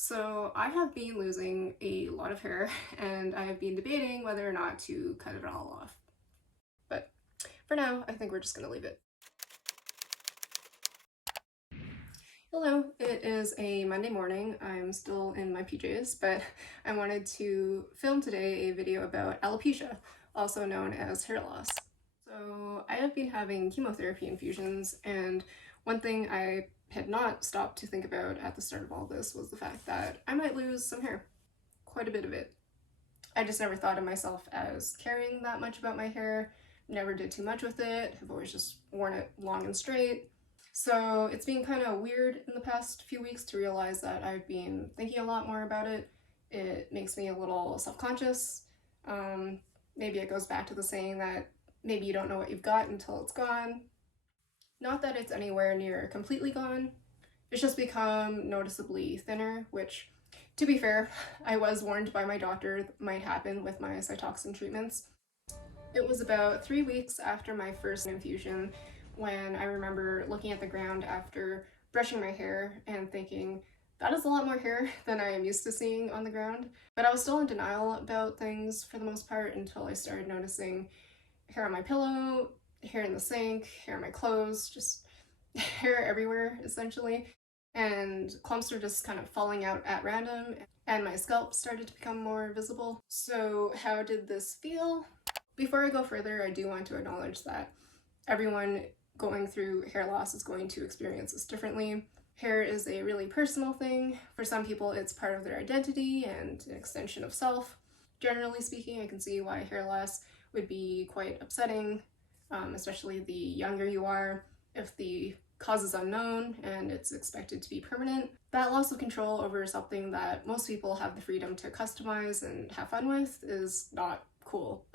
So I have been losing a lot of hair and I have been debating whether or not to cut it all off. But for now, I think we're just gonna leave it. Hello, it is a Monday morning. I'm still in my PJs, but I wanted to film today a video about alopecia, also known as hair loss. So I have been having chemotherapy infusions, and one thing I had not stopped to think about at the start of all this was the fact that I might lose some hair, quite a bit of it. I just never thought of myself as caring that much about my hair, never did too much with it, have always just worn it long and straight. So it's been kind of weird in the past few weeks to realize that I've been thinking a lot more about it. It makes me a little self-conscious. Maybe it goes back to the saying that maybe you don't know what you've got until it's gone. Not that it's anywhere near completely gone. It's just become noticeably thinner, which, to be fair, I was warned by my doctor might happen with my Cytoxan treatments. It was about 3 weeks after my first infusion when I remember looking at the ground after brushing my hair and thinking, that is a lot more hair than I am used to seeing on the ground. But I was still in denial about things for the most part until I started noticing hair on my pillow, hair in the sink, hair on my clothes, just hair everywhere essentially. And clumps were just kind of falling out at random, and my scalp started to become more visible. So how did this feel? Before I go further, I do want to acknowledge that everyone going through hair loss is going to experience this differently. Hair is a really personal thing. For some people, it's part of their identity and an extension of self. Generally speaking, I can see why hair loss would be quite upsetting, especially the younger you are. If the cause is unknown and it's expected to be permanent, that loss of control over something that most people have the freedom to customize and have fun with is not cool.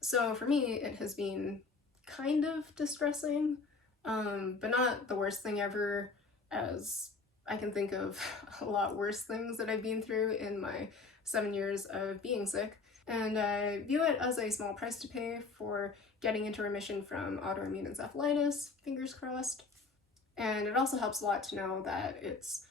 So for me, it has been kind of distressing, but not the worst thing ever, as I can think of a lot worse things that I've been through in my 7 years of being sick. And I view it as a small price to pay for getting into remission from autoimmune encephalitis, fingers crossed. And it also helps a lot to know that it's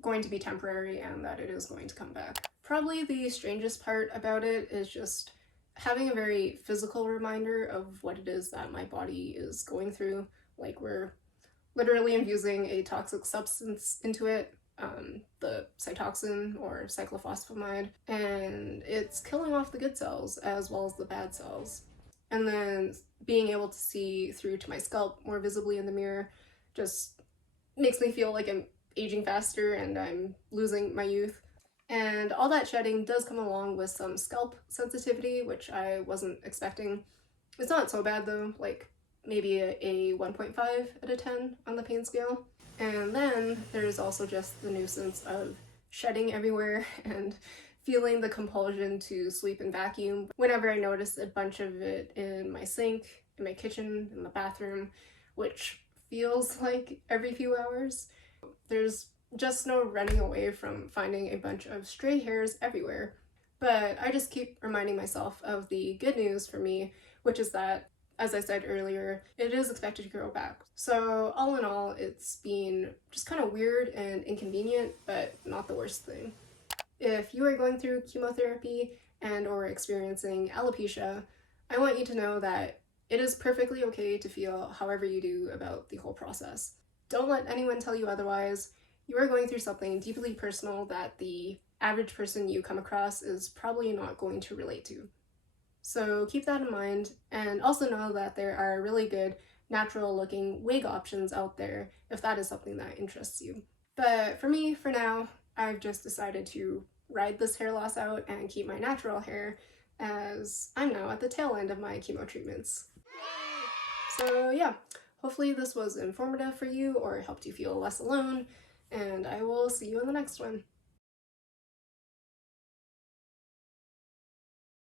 going to be temporary and that it is going to come back. Probably the strangest part about it is just having a very physical reminder of what it is that my body is going through. Like, we're literally infusing a toxic substance into it, the Cytoxan or cyclophosphamide, and it's killing off the good cells as well as the bad cells. And then being able to see through to my scalp more visibly in the mirror just makes me feel like I'm aging faster and I'm losing my youth. And all that shedding does come along with some scalp sensitivity, which I wasn't expecting. It's not so bad though, like maybe a 1.5 out of 10 on the pain scale. And then there's also just the nuisance of shedding everywhere and feeling the compulsion to sweep and vacuum whenever I notice a bunch of it in my sink, in my kitchen, in the bathroom, which feels like every few hours. There's just no running away from finding a bunch of stray hairs everywhere. But I just keep reminding myself of the good news for me, which is that, as I said earlier, it is expected to grow back. So all in all, it's been just kind of weird and inconvenient, but not the worst thing. If you are going through chemotherapy and or experiencing alopecia, I want you to know that it is perfectly okay to feel however you do about the whole process. Don't let anyone tell you otherwise. You are going through something deeply personal that the average person you come across is probably not going to relate to. So keep that in mind, and also know that there are really good natural looking wig options out there if that is something that interests you. But for me, for now, I've just decided to ride this hair loss out and keep my natural hair, as I'm now at the tail end of my chemo treatments. So yeah, hopefully this was informative for you or helped you feel less alone, and I will see you in the next one.